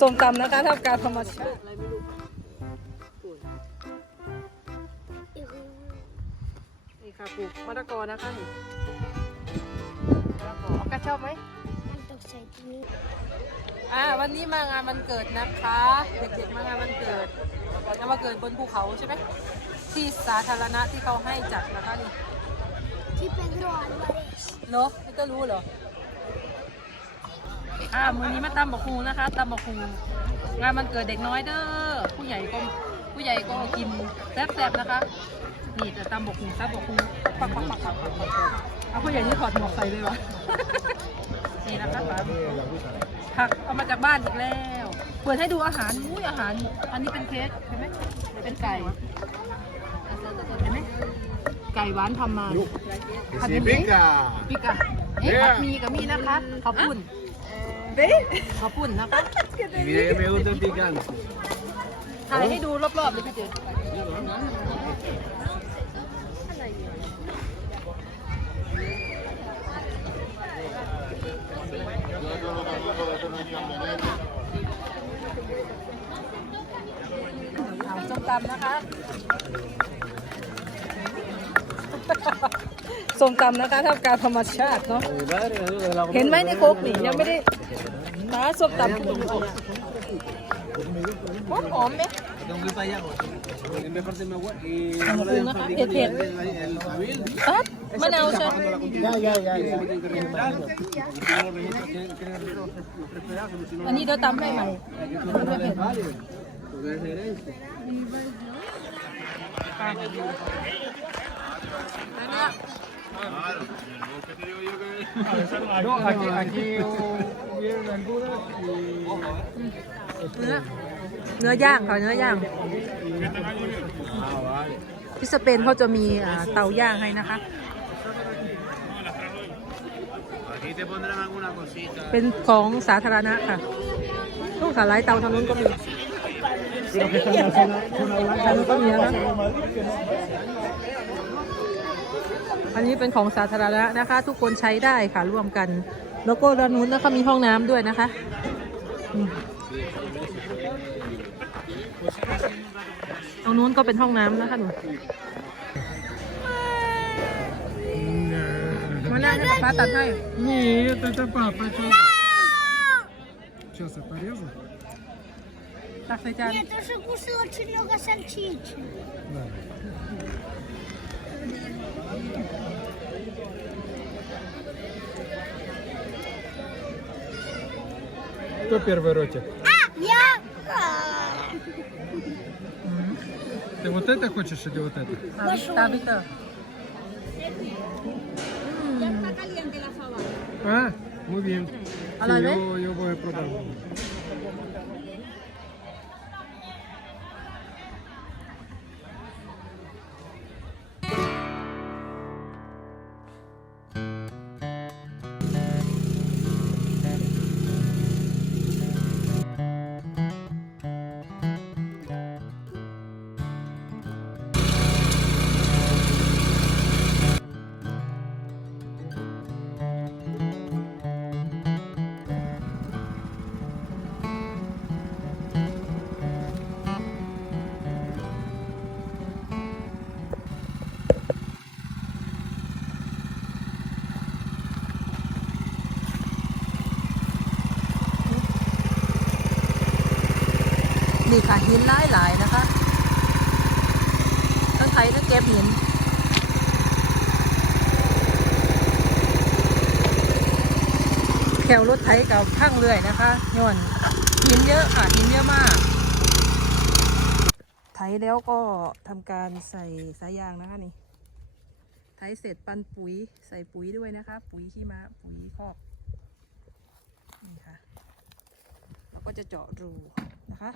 ส้มตำนะคะท่ามกลางธรรมชาติอะไรไม่รู้คุณนี่ค่ะปลูกมะละกอนะคะนี่มะละกอออกาชอบไหมอ่าวันนี้มางานวันเกิดนะคะ เด็กๆมางานวันเกิดแล้วมาเกิดบนภูเขาใช่ไหมที่สาธารณะที่เขาให้จัดนะคะนี่ที่เป็นรอนมาเลยเหรอไม่ก็รู้เหรอ อ่ามือนี้มาตำบักฮูนะคะตำบักฮูงานวันเกิดเด็กน้อยเด้อผู้ใหญ่ก็ผู้ใหญ่ก็กินแซ่บๆนะคะ นี่แต่ตำบักฮูตำบักฮูปักปักปักปักปักปักเอาผู้ใหญ่นี่ถอดหมวกใส่เลยวะนี่นะคะปลาผักเอามาจากบ้านอีกแล้วเปิดให้ดูอาหารอุ้ยอาหาร อันนี้เป็นเค้กเห็นไหมเป็นไก่เห็นไหมไก่หวานทำมาผัด Si หมี่ pica. ปิกะเอ๊ะผัดหมีกับมีนะคะข้าว ปุ้นข้าวปุ้นนะคะ Y mira que me gusta el picante. ถ่ายให้ดูรอบๆเลยพี่เจเอาส้มตำนะคะ ส้มตำนะคะท่ามกลางธรรมชาติเนาะ Mi padre, de la เห็นไหมในโคกนี่ยังไม่ได้ ปลาส้มตำหอมหอมไหมเผ็ดปั๊บมะนาวใช่อันนี้เดาตำไห้ใหม่ปลา No, aquí, aquí hubieron algunas y เนื้อเนื้อย่างค่ะเนื้อย่าง ที่สเปนเขาจะมีอ่าเตาย่างให้นะคะ Aquí te pondrán alguna cosita. เป็นของสาธารณะค่ะตู้สาหร่ายเตาทางนู้นก็มีทางนู้นก็มีนะ อันนี้เป็นของสาธารณะนะคะ ทุกคนใช้ได้ค่ะร่วมกัน แล้วก็ด้านนู้นนะคะมีห้องน้ำด้วยนะคะอืมตรงนู้นก็เป็นห้องน้ำนะคะหนูมาแล้วนะป้าตัดให้ Нет, это папа. Сейчас я порезу. ตักใส่จาน Я тоже кушала очень много сальчичи. Да. Кто первый ротик? Я. Ты вот это хочешь или вот это? Авито. Ah, muy bien. Sí, yo. นี่ค่ะหินหลายหลายนะคะ ทั้งไทยทั้งเก็บหินแถวรถไถกับข้างเรื่อยนะคะย้อนหินเยอะค่ะหินเยอะมาก ไถแล้วก็ทำการใส่สายยางนะคะนี่ไถเสร็จปันปุ๋ยใส่ปุ๋ยด้วยนะคะ ปุ๋ยขี้ม้าปุ๋ยคอกนี่ค่ะแล้วก็จะเจาะรูนะคะ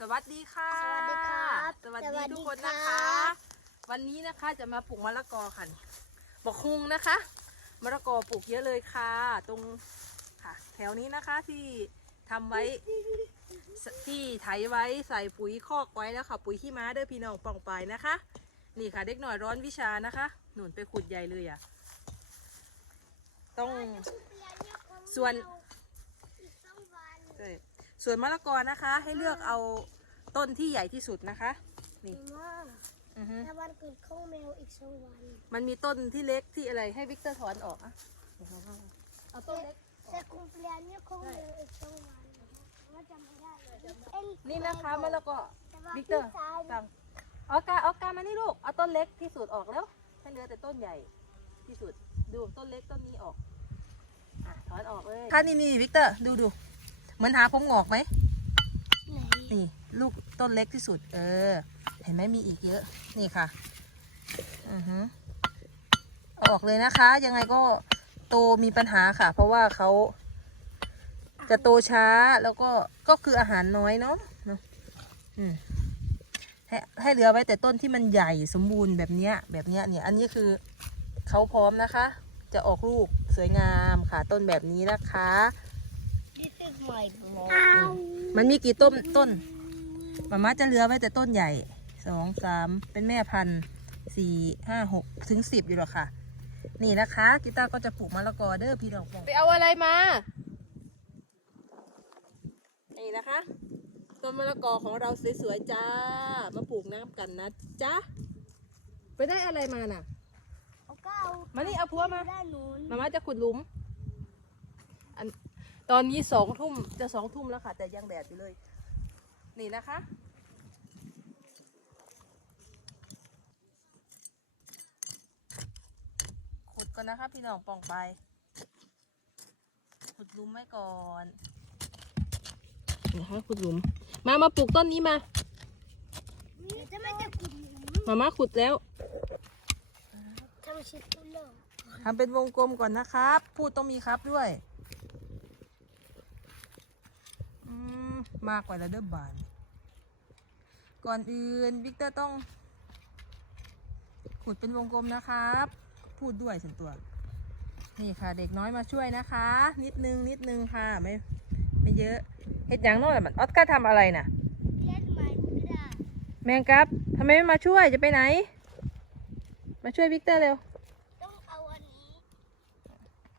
สวัสดีค่ะ สวัสดีครับสวัสสวัดีสดีทุกคนครันะคะ บ วันนี้นะคะจะมาปลูกมะละกอค่ะนี่บอกคุงนะคะ มะละกอปลูกเยอะเลยค่ะ ตรงค่ะ แถวนี้นะคะที่ทำไว้สที่ไถไว้ใส่ปุ๋ยคอกไว้แล้วค่ะ ปุ๋ยขี้ม้าเด้อพี่น้องปองไปายนะคะ นี่ค่ะ เด็กหน่อยร้อนวิชานะคะหนุนไปขุดใหญ่เลยอะต้อง ส่วน ใช่ ส่วนมะละกอนะคะ ให้เลือกเอาต้นที่ใหญ่ที่สุดนะคะ นี่ Mamma, อือฮึ när var det kommer och inte var มันมีต้นที่เล็กที่อะไรให้วิกเตอร์ถอนออกอะเอาต้นเล็ก Så cumpleaños kommer och inte var Vad jammer det? นี่นะคะมะละกอ Det var วิกเตอร์ตังออกกาออกกามานี่ลูก เอาต้นเล็กที่สุดออกแล้วให้เหลือแต่ต้นใหญ่ที่สุด ดูต้นเล็กต้นนี้ออกอะถอนออกเลยค่ะนี่นี่วิกเตอร์ดูดู เหมือนหาผมงอกไหม Nej. นี่ ลูกต้นเล็กที่สุด เออ เห็นไหมมีอีกเยอะ นี่ค่ะ อือฮึเอาออกเลยนะคะ ยังไงก็โตมีปัญหาค่ะ เพราะว่าเขาจะโตช้าแล้วก็ก็คืออาหารน้อยเนาะเนอะอืมให้ให้เหลือไว้แต่ต้นที่มันใหญ่สมบูรณ์แบบเนี้ย แบบเนี้ยเนี่ย อันนี้คือเขาพร้อมนะคะ จะออกลูกสวยงามค่ะ ต้นแบบนี้นะคะ This is my blood. มันมีกี่ต้นต้นมาม่าจะเหลือไว้แต่ต้นใหญ่สองสามเป็นแม่พันธุ์สี่ห้าหกถึงสิบอยู่หรอกค่ะ นี่นะคะกีตาร์ก็จะปลูกมะละกอเด้อพี่น้องไปเอาอะไรมา นี่นะคะต้นมะละกอของเราสวยๆจ้า มาปลูกน้ำกันนะจ๊ะไปได้อะไรมาน่ะ Och au. มานี่เอาพัวมา Där någon. มาม่าจะขุดหลุมอัน ตอนนี้สองทุ่มจะสองทุ่มแล้วค่ะ แต่ยังแดดอยู่เลย นี่นะคะ ขุดก่อนนะคะ พี่น้องปองไป ขุดหลุมไว้ก่อนนะคะขุดหลุม มามาปลูกต้นนี้มา Vet du vad jag kommer มาม่าขุดแล้ว Ta med sitt bolag. ทำเป็นวงกลมก่อนนะครับ พูดต้องมีครับด้วย อื มมากกว่าแล้วเด้อบาน ก่อนอื่นวิกเตอร์ต้อง ขุดเป็นวงกลมนะครับ พูดด้วยส่วนตัว นี่ค่ะ เด็กน้อยมาช่วยนะคะ นิดนึงนิดนึงค่ะไม่ไม่เยอะเฮ็ดหยังโน่นน่ะมันออสการ์ทำอะไรน่ะ Get my grad. แมงครับทำไมไม่มาช่วยจะไปไหน มาช่วยวิกเตอร์เร็วต้องเอาอันนี้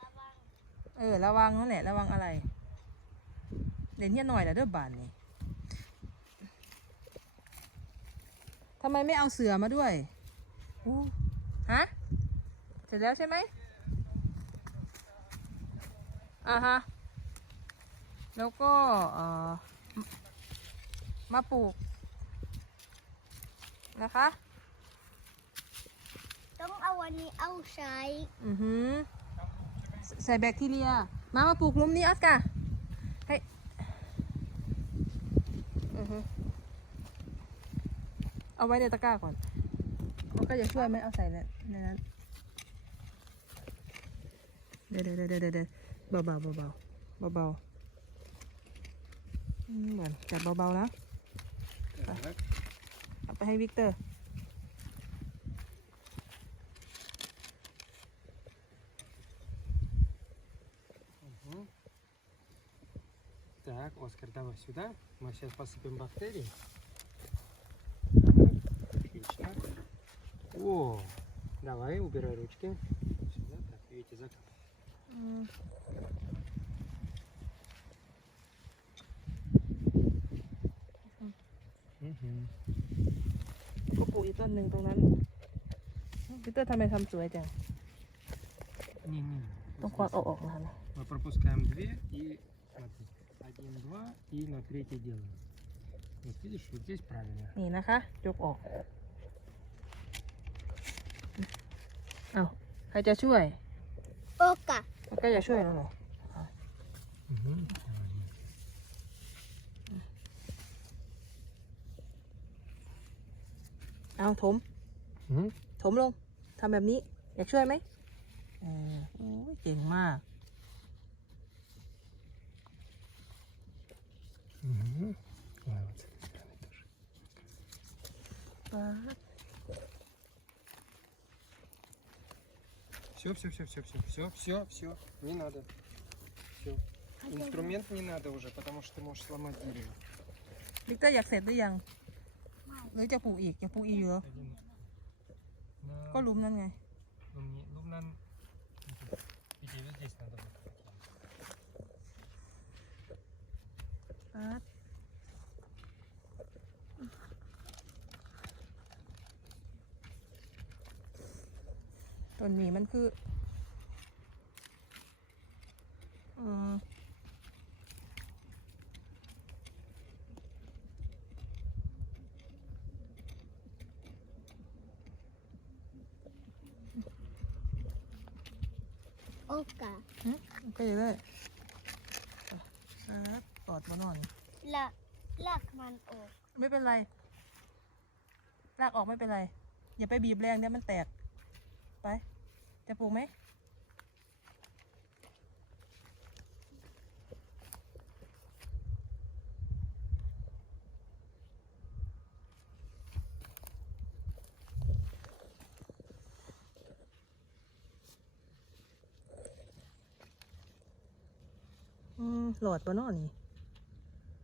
ระวังเออ ระวังนั่นแหละ ระวังอะไร เดี๋ยวนี้หน่อยแหละเด้อบานนี่ทำไมไม่เอาเสือมาด้วยอู้ฮะ เสร็จแล้วใช่ไหมอ่าฮะ แล้วก็เอ่อมมาปลูก นะคะ ต้องเอาอันนี้เอาใช้อือหือใสใส่แบคทีเรีย มามาปลูกหลุมนี้ออสการ์ให้อือหือ เอาไว้ในตะกร้าก่อน มันก็จะช่วยไม่เอาใส่ในนั้น เดี๋ยวเดี๋ยวเดี๋ยวเดี๋ยวเบาเบาเบาเบาเบาเบาเหมือนจับเบาเบาแล้วไปให้วิกเตอร์ Так, Оскар, давай сюда. Мы сейчас посыпем бактерии. Отлично. О, давай, убирай ручки. Сюда, так, видите, закапай. อืม Мгм. ก็ปลูกอีกต้นหนึ่งตรงนั้นวิกเตอร์ทำไมทำสวยจัง Не-не. ต้องควักเอาออกมานะ Мы пропускаем две и смотри. Один, два и на третий делаем. Вот видишь, вот здесь правильно. นี่นะคะยกออก เอาใครจะช่วย โอกะ มันก็จะช่วยเราหน่อย Мгм. เอาถม Мгм. ถมลง ทำแบบนี้ อยากช่วยไหมเออโอ้ยเก่งมาก Мгм. Ой, вот с этой стороны тоже. ป๊าด Все, все, все, все, все, все, все, все, не надо. Все. Инструмент не надо уже, потому что ты можешь сломать дерево. วิกเตอร์อยากเสร็จหรือยัง หรือจะปลูกอีกจะปลูกอีกเหรอ Один. На... ก็หลุมนั่นไง Ну, мне, ну, нам... Иди, вот здесь надо будет. ปัดต้นนี้มันคืออืมโอกาอืมโอเคเลยครับป อดมาหน่อยละลักมันออก ไม่เป็นไร ลากออกไม่เป็นไร อย่าไปบีบแรงเดี๋ยวมันแตก ไป จะปลูกไหม อืมหลอดปะเนาะนี่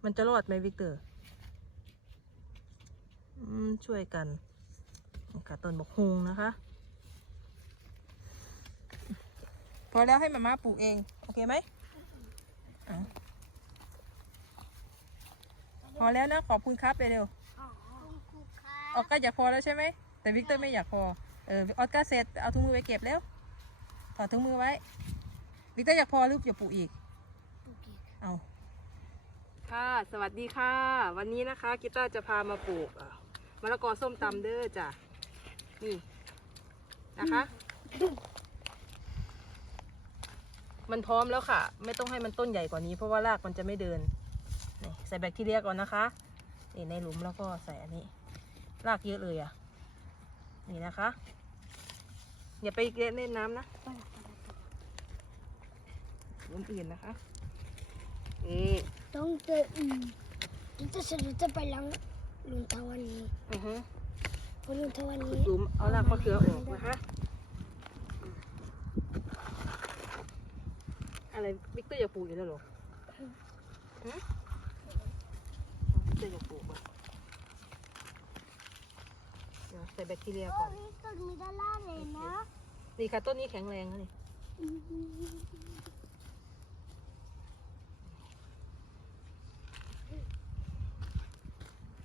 มันจะรอดไหมวิกเตอร์อืมช่วยกันนี่ค่ะต้นบกฮุงนะคะ พอแล้วให้มาม่าปลูกเอง โอเคไหมอะพอแล้วนะ ขอบคุณครับไปเร็วอ๋อคุณครูครัออบสการ์อยากพอแล้วใช่ไหม แต่วิกเตอร์ไม่อยากพอ เออออสการ์เสร็จเอาถุงมือไปเก็บแล้วถอดถุงมือไว้ วิกเตอร์อยากพอหรืออย่าปลูกอีกปลูกอีก เอา ค่ะสวัสดีค่ะ วันนี้นะคะกิต้าร์จะพามาปลูกอะมะละกอส้มตำเด้อจ้ะนี่นะคะ มันพร้อมแล้วค่ะ ไม่ต้องให้มันต้นใหญ่กว่านี้ เพราะว่ารากมันจะไม่เดินนี่ใส่แบคทีเรียก่อนนะคะนี่ในหลุมแล้วก็ใส่อันนี้ รากเยอะเลยอะ นี่นะคะอย่าไปเล่นน้ำนะหลุมอื่นนะคะ นี่ต้องเจออืมจะสรุปจะไปล้างลุงทวันนี้อือฮึเพราะลุงทวันขุนี้ดหลุมเอารากมะเขือออกนะคะอะไรวิกเตอร์อยากปลูกอยู่แล้วเหรอฮะอ๋อวิกเตอร์อยากปลูกอะเดี๋ยวใส่แบคทีเรียโอ้ก่อนยต้นมีด้านล่างเลยนะ นี่ค่ะต้นนี้แข็งแรงนะนี่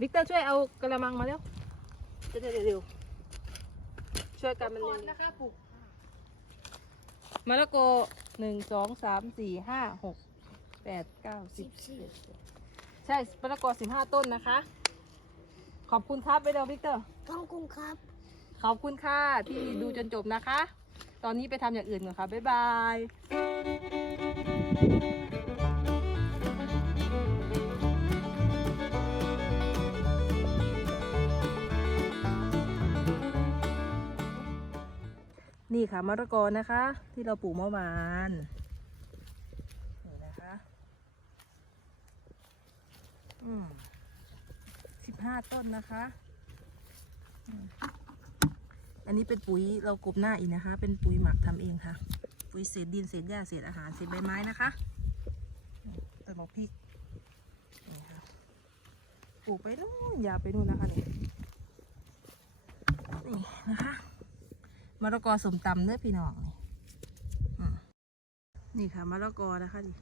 วิกเตอร์ช่วยเอากระมังมาเร็วจะได้เร็วๆช่วยกันมันเร็วนะคะปลูกมะละกอหนึ่งสองสามสี่ห้าหกแปดเก้าสิบสิบเอ็ดสิบใช่มะละกอสิบห้าต้นนะคะ ขอบคุณครับไปเร็ววิกเตอร์ ขอบคุณครับ ขอบคุณค่ะที่ดูจนจบนะคะ ตอนนี้ไปทำอย่างอื่นก่อนค่ะ บ๊ายบาย นี่ค่ะมะละกอนะคะ ที่เราปลูกเมื่อวานนี่นะคะอืมสิบห้าต้นนะคะอันนี้เป็นปุ๋ยเรากบหน้าอีกนะคะ เป็นปุ๋ยหมักทำเองค่ะ ปุ๋ยเศษดินเศษหญ้าเศษอาหารเศษใบไม้นะคะต้นมะพริกนี่ค่ะปลูกไปนู่นยาวไปนู่นนะคะนี่นี่นะคะ มะละกอสมตำเนื้อพี่น้องนี่นี่ค่ะมะละกอนะคะนี่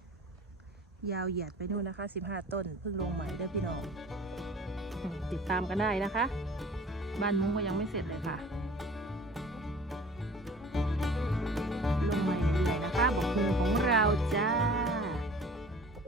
ยาวเหยียดไปนู่นนะคะสิบห้าต้นเพิ่งลงใหม่เด้อพี่น้อง ติดตามกันได้นะคะ บ้านมุ้งก็ยังไม่เสร็จเลยค่ะ ลงใหม่เลยนะคะบอกมือของเราจ้า